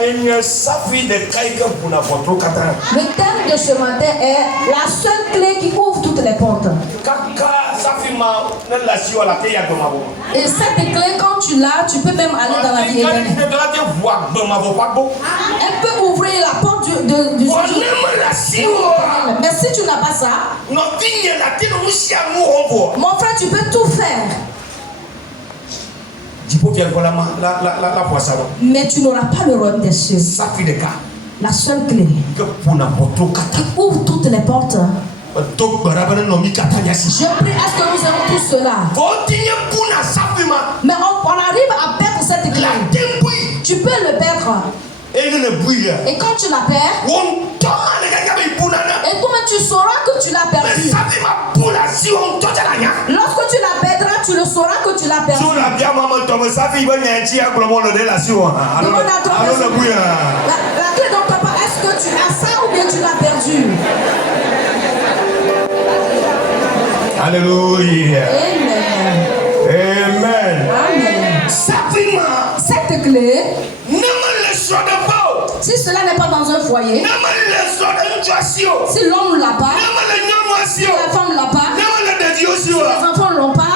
Le thème de ce matin est la seule clé qui ouvre toutes les portes. Et cette clé, quand tu l'as, tu peux même aller dans la vie éternelle. Elle peut ouvrir la porte du mais si tu n'as pas ça, mon frère, tu peux tout faire. Mais tu n'auras pas le royaume des cieux. La seule clé qui ouvre toutes les portes. Je prie à ce que nous ayons tout cela. Mais on arrive à perdre cette clé. Tu peux le perdre. Et quand tu la perds, et toi tu sauras que tu l'as perdu. Lorsque tu la perdras, tu le sauras que tu l'as perdu. Demande à ton père, la clé de ton papa, est-ce que tu as ça ou bien tu l'as perdu? Alléluia. Amen. Amen. Cette clé, si cela n'est pas dans un foyer, si l'homme ne l'a pas, si la femme ne l'a pas, si les enfants ne l'ont pas,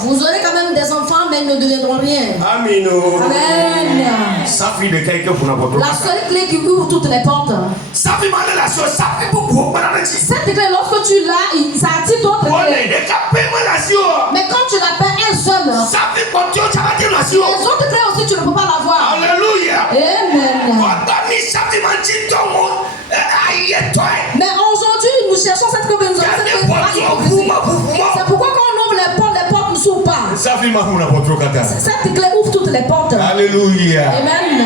vous aurez quand même des enfants, mais ils ne deviendront rien. Amen. Amen. La seule clé qui ouvre toutes les portes. Cette clé, lorsque tu l'as, ça attire d'autres clés. Mais quand tu la perds elle seule, les autres clés aussi, tu ne peux pas l'avoir. Alléluia. Amen. Mais aujourd'hui, nous cherchons cette clé. C'est pourquoi quand on ouvre les portes ne s'ouvrent pas. Cette clé ouvre toutes les portes. Alléluia. Amen.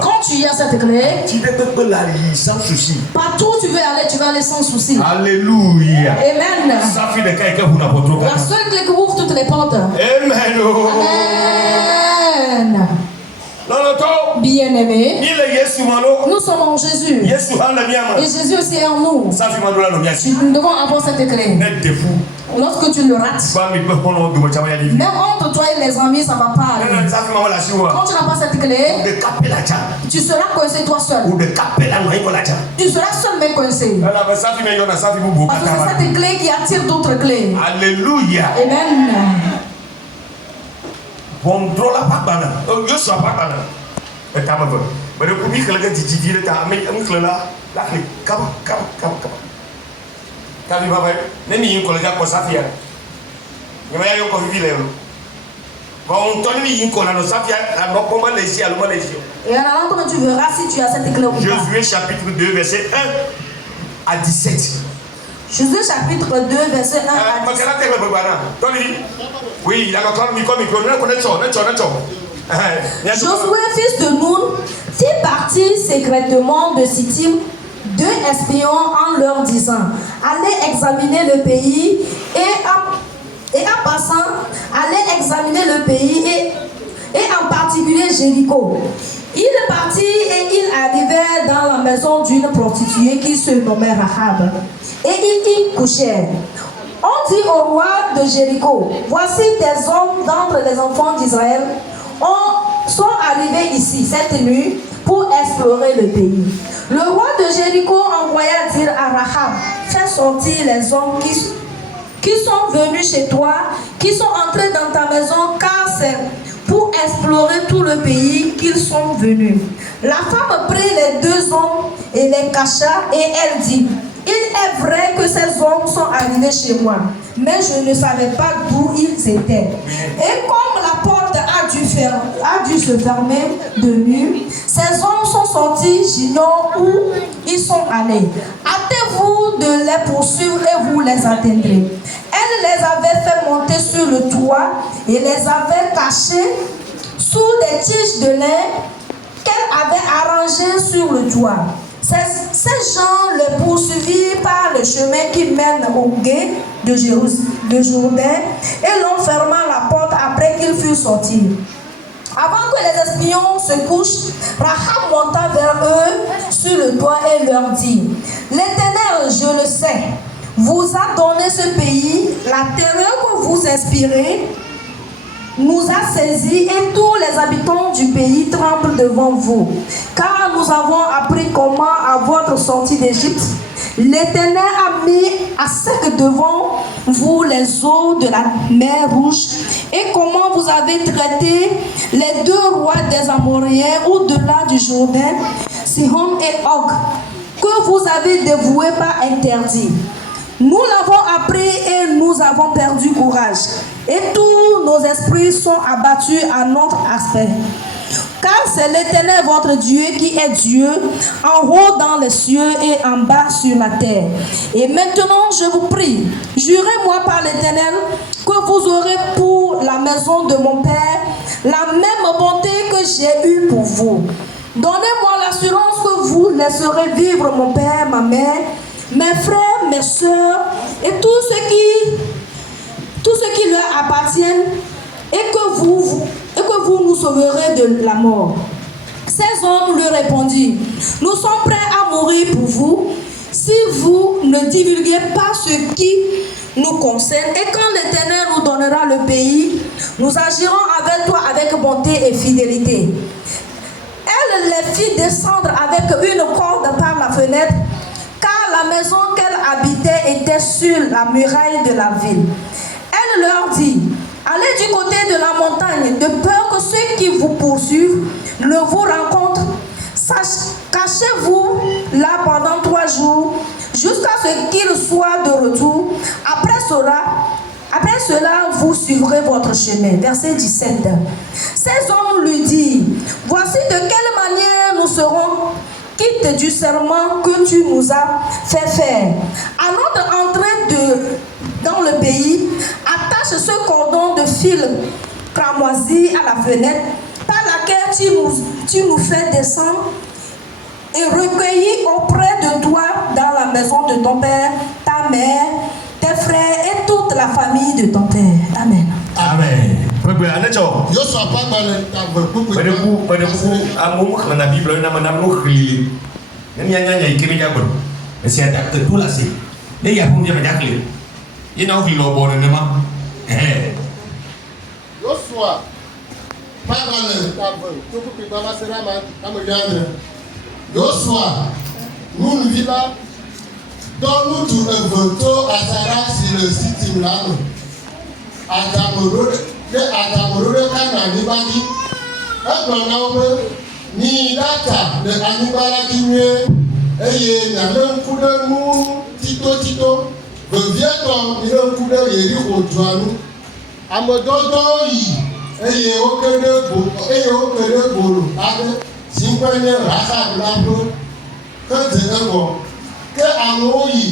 Quand tu as cette clé, partout où tu veux aller, tu vas aller sans souci. Alléluia. Amen. La seule clé qui ouvre toutes les portes. Amen. Amen. Bien-aimés, nous sommes en Jésus. Et Jésus aussi est en nous. Nous devons avoir cette clé. Lorsque tu le rates, même entre toi et les amis, ça ne va pas aller. Quand tu n'as pas cette clé, tu seras coincé toi seul. Tu seras seul mais coincé. Parce que c'est cette clé qui attire d'autres clés. Alléluia. Amen. Et alors comment tu verras si tu as cette clé ou pas. Josué chapitre 2 verset 1 à 17. Josué chapitre 2 verset 1 à 17. Oui, il a encore le micro. Josué, fils de Nun, fit partir secrètement de Sittim 2 espions en leur disant: allez examiner le pays, et en passant, allez examiner le pays et en particulier Jéricho. Ils partirent et ils arrivèrent dans la maison d'une prostituée qui se nommait Rahab, et ils y couchèrent. On dit au roi de Jéricho: voici des hommes d'entre les enfants d'Israël sont arrivés ici cette nuit pour explorer le pays. Le roi de Jéricho envoya dire à Rahab: fais sortir les hommes qui sont venus chez toi, qui sont entrés dans ta maison, car c'est pour explorer tout le pays qu'ils sont venus. La femme prit les 2 hommes et les cacha, et elle dit: il est vrai que ces hommes sont arrivés chez moi, mais je ne savais pas d'où ils étaient. Et comme la porte a dû se fermer de nuit, ces hommes sont sortis, j'ignore où ils sont allés. Hâtez-vous de les poursuivre et vous les atteindrez. Elle les avait fait monter sur le toit et les avait cachés sous des tiges de lin qu'elle avait arrangées sur le toit. Ces gens les poursuivirent par le chemin qui mène au gué de Jourdain et l'on ferma la porte après qu'ils furent sortis. Avant que les espions se couchent, Rahab monta vers eux sur le toit et leur dit: l'Éternel, je le sais, vous a donné ce pays, la terreur que vous inspirez nous a saisis et tous les habitants du pays devant vous. Car nous avons appris comment, à votre sortie d'Égypte, l'Éternel a mis à sec devant vous les eaux de la mer Rouge, et comment vous avez traité les 2 rois des Amoréens au-delà du Jourdain, Sihon et Og, que vous avez dévoués par interdit. Nous l'avons appris et nous avons perdu courage, et tous nos esprits sont abattus à notre aspect. Car c'est l'Éternel votre Dieu qui est Dieu, en haut dans les cieux et en bas sur la terre. Et maintenant, je vous prie, jurez-moi par l'Éternel que vous aurez pour la maison de mon Père la même bonté que j'ai eue pour vous. Donnez-moi l'assurance que vous laisserez vivre mon Père, ma mère, mes frères, mes soeurs et tous ceux qui leur appartiennent, et que vous nous sauverez de la mort. Ces hommes lui répondirent, nous sommes prêts à mourir pour vous si vous ne divulguez pas ce qui nous concerne, et quand l'Éternel nous donnera le pays, nous agirons avec toi avec bonté et fidélité. Elle les fit descendre avec une corde par la fenêtre, car la maison qu'elle habitait était sur la muraille de la ville. Elle leur dit, allez du côté de la montagne, de peur que ceux qui vous poursuivent ne vous rencontrent. Cachez-vous là pendant 3 jours, jusqu'à ce qu'ils soient de retour. Après cela, vous suivrez votre chemin. Verset 17. Ces hommes lui disent, voici de quelle manière nous serons quittes du serment que tu nous as fait faire. À notre entrée dans le pays, attache ce cordon de fil cramoisi à la fenêtre par laquelle tu nous fais descendre et recueillir auprès de toi dans la maison de ton père, ta mère, tes frères et toute la famille de ton père. Amen. Amen. Joshua, nous ne vivons dont nous tournons à Sarah sur le site là. Atamoro Kanani Badi, Abraham, ni data de Anibala Guinée, et Nanan Koudemou, Tito, reviens-toi, il a un coup de Yeri au Douanou, Amododo, et aucun boulot, Simplement, Rasa Blabo, que de l'eau, que Amoyi.